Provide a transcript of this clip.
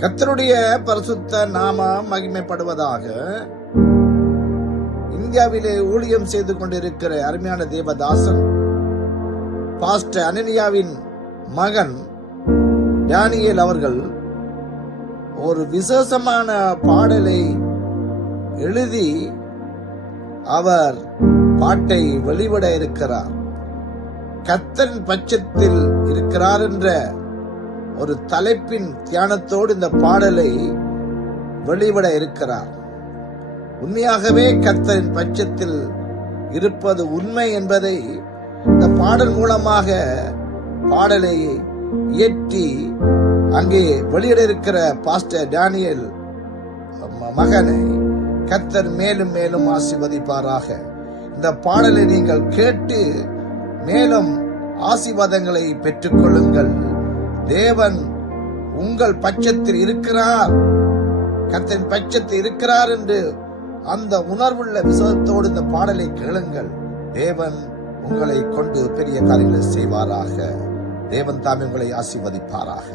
கர்த்தருடைய பரிசுத்த நாமம் மகிமைப்படுவதாக. இந்தியாவிலே ஊழியம் செய்து கொண்டிருக்கிற அருமையான தேவதாசன் பாஸ்டர் அனனியாவின் மகன் டேனியல் அவர்கள் ஒரு விசேஷமான பாடலை எழுதி அவர் பாட்டை வெளிவிட இருக்கிறார். கர்த்தரின் பட்சத்தில் இருக்கிறார் என்ற ஒரு தலைப்பின் தியானத்தோடு இந்த பாடலை வெளிவிட இருக்கிறார். உண்மையாகவே கர்த்தரின் பட்சத்தில் இருப்பது உண்மை என்பதை இந்த பாடல் மூலமாக பாடலை இயற்றி அங்கே வெளியிட இருக்கிற பாஸ்டர் டேனியல் மகனை கர்த்தர் மேலும் மேலும் ஆசீர்வதிப்பாராக. இந்த பாடலை நீங்கள் கேட்டு மேலும் ஆசீர்வாதங்களை பெற்றுக் கொள்ளுங்கள். தேவன் உங்கள் பட்சத்தில் இருக்கிறார், கர்த்தரின் பட்சத்தில் இருக்கிறார் என்று அந்த உணர்வுள்ள விசுவாசத்தோடு இந்த பாடலை கேளுங்கள். தேவன் உங்களை கொண்டு பெரிய காரியங்களை செய்வாராக. தேவன் தாமே உங்களை ஆசீர்வதிப்பாராக.